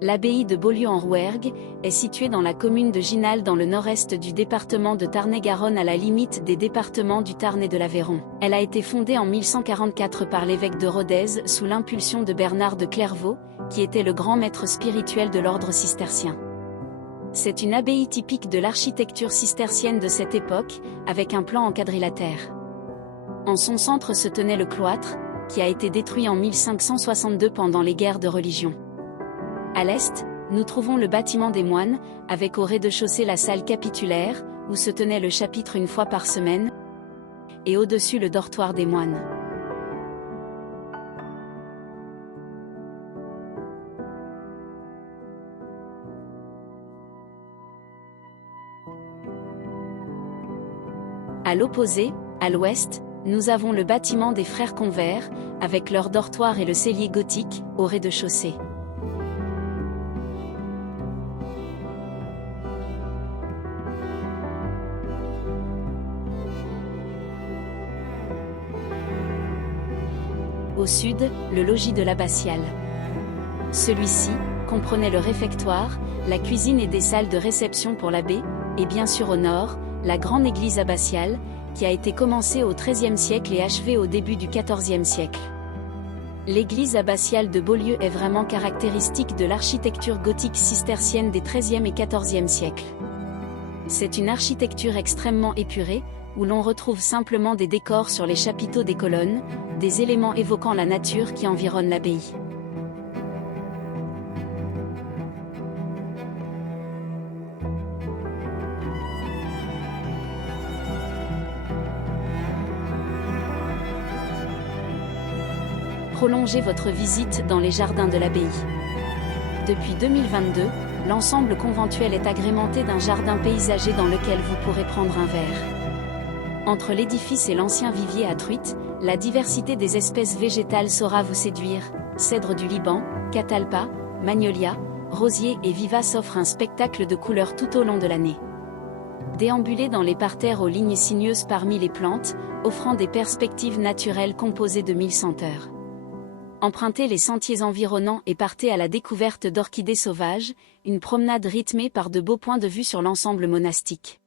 L'abbaye de Beaulieu-en-Rouergue est située dans la commune de Ginal dans le nord-est du département de Tarn-et-Garonne à la limite des départements du Tarn et de l'Aveyron. Elle a été fondée en 1144 par l'évêque de Rodez sous l'impulsion de Bernard de Clairvaux, qui était le grand maître spirituel de l'ordre cistercien. C'est une abbaye typique de l'architecture cistercienne de cette époque, avec un plan en quadrilatère. En son centre se tenait le cloître, qui a été détruit en 1562 pendant les guerres de religion. À l'est, nous trouvons le bâtiment des moines, avec au rez-de-chaussée la salle capitulaire, où se tenait le chapitre une fois par semaine, et au-dessus le dortoir des moines. À l'opposé, à l'ouest, nous avons le bâtiment des frères Convert, avec leur dortoir et le cellier gothique, au rez-de-chaussée. Au sud, le logis de l'abbatiale. Celui-ci comprenait le réfectoire, la cuisine et des salles de réception pour l'abbé, et bien sûr au nord, la grande église abbatiale, qui a été commencée au XIIIe siècle et achevée au début du XIVe siècle. L'église abbatiale de Beaulieu est vraiment caractéristique de l'architecture gothique cistercienne des XIIIe et XIVe siècles. C'est une architecture extrêmement épurée, où l'on retrouve simplement des décors sur les chapiteaux des colonnes, des éléments évoquant la nature qui environne l'abbaye. Prolongez votre visite dans les jardins de l'abbaye. Depuis 2022, l'ensemble conventuel est agrémenté d'un jardin paysager dans lequel vous pourrez prendre un verre. Entre l'édifice et l'ancien vivier à truites, la diversité des espèces végétales saura vous séduire. Cèdre du Liban, catalpa, magnolia, rosier et vivace offrent un spectacle de couleurs tout au long de l'année. Déambulez dans les parterres aux lignes sinueuses parmi les plantes, offrant des perspectives naturelles composées de 1000 senteurs. Empruntez les sentiers environnants et partez à la découverte d'orchidées sauvages, une promenade rythmée par de beaux points de vue sur l'ensemble monastique.